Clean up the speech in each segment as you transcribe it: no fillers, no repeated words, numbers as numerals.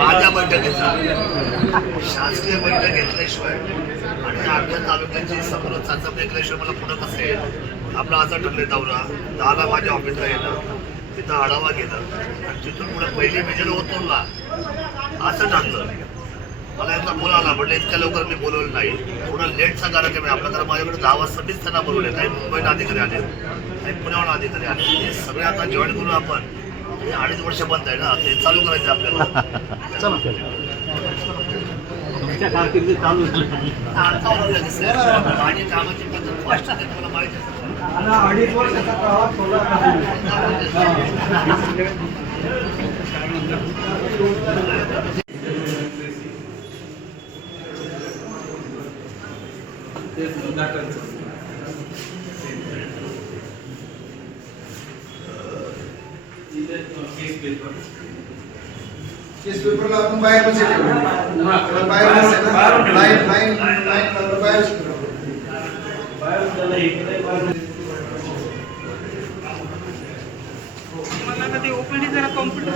माझ्या बैठकीचा शासकीय बैठक घेतल्याशिवाय आणि आपल्या तालुक्याची समोर चाचपणी केल्याशिवाय मला पुढं कसं आहे आपला असं ठरले दौरा 10ला माझ्या ऑफिसला येणं तिथं आढावा घेणं आणि तिथून पुढे पहिली मेजर उतरला असं ठरलं. मला यांचा फोन आला म्हटलं इतक्या लवकर मी बोलवलं नाही, थोडा लेटचा कार्यक्रम आहे आपला, कारण माझ्याकडे 10 वाजता मीच त्यांना बोलवले. काही मुंबईला अधिकारी आले, काही पुण्याहून अधिकारी आले, हे सगळे आता जॉईन करून आपण 2.5 वर्ष बंद आहे ना, ते चालू करायचं आपल्याला. चला तुमच्या कारकिर्दीत चालू माझी कामाची पद्धत फास्ट आहे, तुम्हाला माहिती आहे. 2.5 वर्षाचा काळात केस पेपरला आपण बाहेर मला कधी ओपीडी जरा कॉम्प्युटर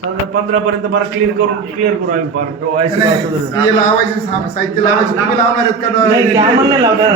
समजा 15 पर्यंत बरं क्लिअर करू आम्ही लावायचे साहित्य लावायचे तुम्ही लावणार आहेत का? नाही, आम्हाला नाही लावणार.